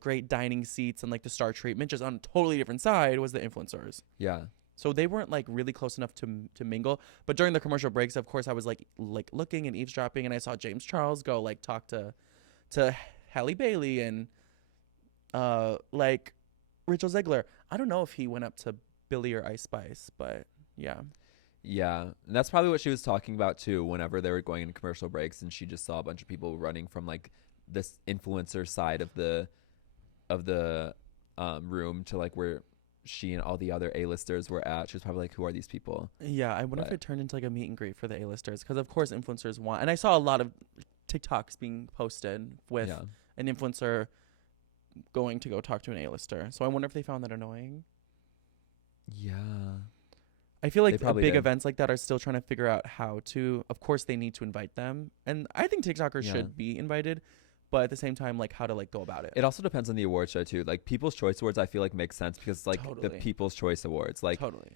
great dining seats and like the star treatment, just on a totally different side was the influencers. Yeah. So they weren't like really close enough to mingle. But during the commercial breaks, of course, I was like looking and eavesdropping, and I saw James Charles go like talk to Halle Bailey and like Rachel Zegler. I don't know if he went up to Billy or Ice Spice, but yeah. Yeah, and that's probably what she was talking about too. Whenever they were going into commercial breaks, and she just saw a bunch of people running from like this influencer side of the room to like where she and all the other A-listers were at. She was probably like, who are these people? Yeah, I wonder if it turned into like a meet and greet for the A-listers, because of course influencers want, and I saw a lot of TikToks being posted with an influencer going to go talk to an A-lister. So I wonder if they found that annoying. Yeah. I feel like big events like that are still trying to figure out how to, of course they need to invite them. And I think TikTokers should be invited, but at the same time, like how to like go about it. It also depends on the award show too. Like People's Choice Awards, I feel like makes sense because it's like the People's Choice Awards. Like totally.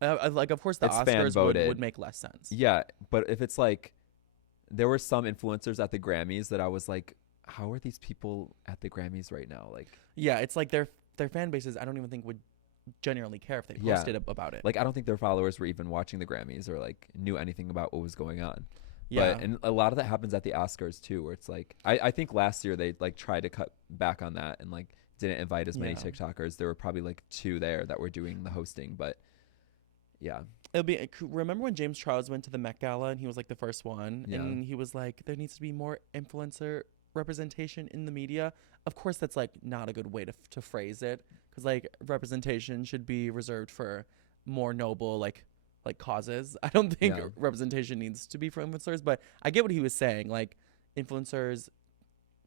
Like of course the Oscars would make less sense. Yeah, but if it's like, there were some influencers at the Grammys that I was like, how are these people at the Grammys right now? Like, yeah, it's like their fan bases, I don't even think would genuinely care if they posted about it. Like I don't think their followers were even watching the Grammys or like knew anything about what was going on. Yeah. But, and a lot of that happens at the Oscars too, where it's like I think last year they like tried to cut back on that and like didn't invite as many TikTokers. There were probably like 2 there that were doing the hosting, but yeah. It'll be, remember when James Charles went to the Met Gala and he was like the first one and he was like, there needs to be more influencer representation in the media. Of course that's like not a good way to phrase it, because like representation should be reserved for more noble like causes. I don't think representation needs to be for influencers, but I get what he was saying. Like influencers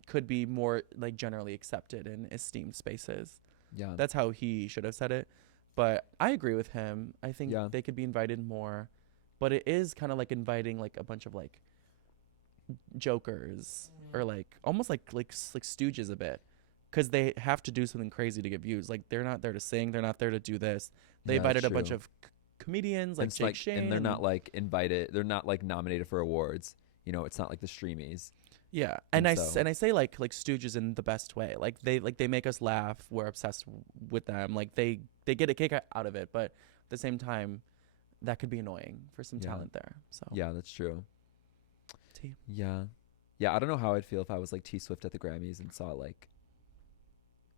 could be more like generally accepted in esteemed spaces. Yeah, that's how he should have said it. But I agree with him. I think they could be invited more, but it is kind of like inviting like a bunch of like jokers or like almost like stooges a bit, because they have to do something crazy to get views. Like they're not there to sing, they're not there to do this. They invited a bunch of comedians like Jake Shane, and they're not like invited, they're not like nominated for awards, it's not like the streamies. Yeah, and I say like stooges in the best way. Like they make us laugh, we're obsessed with them, like they get a kick out of it, but at the same time that could be annoying for some talent there. So yeah, that's true. T. Yeah, I don't know how I'd feel if I was like T Swift at the Grammys and saw like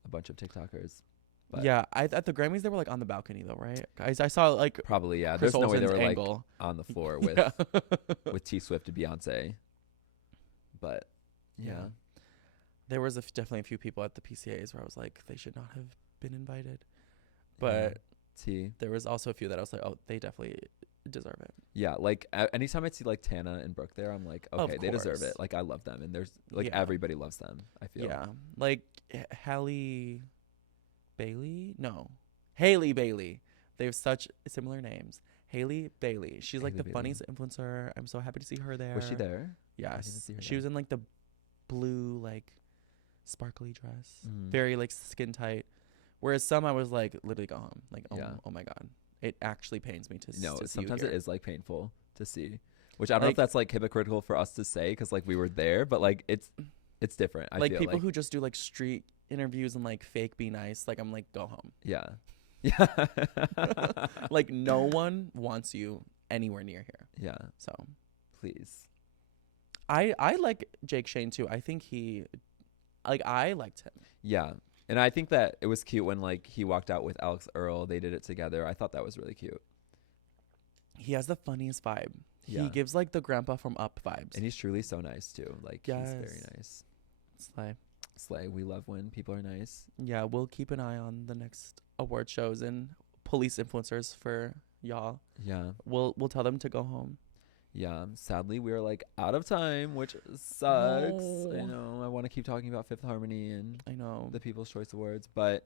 a bunch of TikTokers. But yeah, at the Grammys they were like on the balcony though, right? I saw like probably Chris There's no way they were angle. like on the floor with with T Swift and Beyonce. But yeah, there was definitely a few people at the PCAs where I was like, they should not have been invited. But there was also a few that I was like, oh, they definitely deserve it. Yeah, like anytime I see like Tana and Brooke there, I'm like, okay, they deserve it. Like I love them, and there's like everybody loves them, I feel. Yeah, like Halle Bailey. They have such similar names. Halle Bailey. She's like the funniest influencer. I'm so happy to see her there. Was she there? Yes. She was in like the blue like sparkly dress, Mhm. very like skin tight. Whereas some I was like, literally go home. Like, oh, Yeah. oh my god, it actually pains me to No, to see you sometimes here. it is like painful to see, which I don't know if Like- that's like hypocritical for us to say because like we were there, but like it's different. I like feel people like. who just do like street interviews and like fake be nice. Like I'm like, go home. Yeah. Yeah. Like no one wants you anywhere near here. Yeah. So Please. I like Jake Shane too. I think I liked him. Yeah. And I think that it was cute when like he walked out with Alex Earl. They did it together. I thought that was really cute. He has the funniest vibe. Yeah. He gives like the grandpa from Up vibes. And he's truly so nice too. Like he's very Yes. nice. Slay. Slay. We love when people are nice. Yeah, we'll keep an eye on the next award shows and police influencers for y'all. Yeah. We'll tell them to go home. Yeah. Sadly, we are like out of time, which sucks. I No. know. I want to keep talking about Fifth Harmony and I know. the People's Choice Awards, but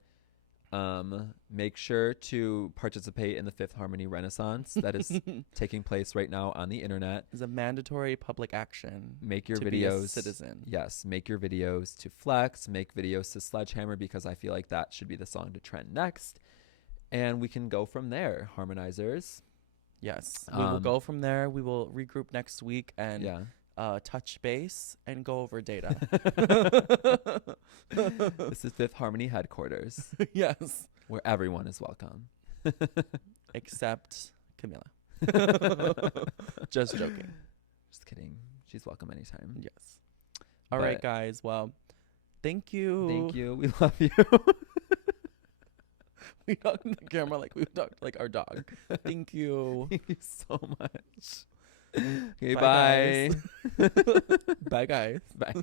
make sure to participate in the Fifth Harmony Renaissance that is taking place right now on the internet. Is a mandatory public action. Make your to be a videos citizen. Yes, make your videos to Flex, make videos to Sledgehammer because I feel like that should be the song to trend next. And we can go from there, harmonizers. Yes. We will go from there. We will regroup next week and Yeah. touch base and go over data. This is Fifth Harmony headquarters Yes. where everyone is welcome. Except Camila. Just joking. Just kidding. She's welcome anytime. Yes. All right, But guys. Well, thank you. Thank you. We love you. We talked to the camera like we talked like our dog. Thank you. Thank you so much. Okay, Bye, bye. Bye, guys. Bye.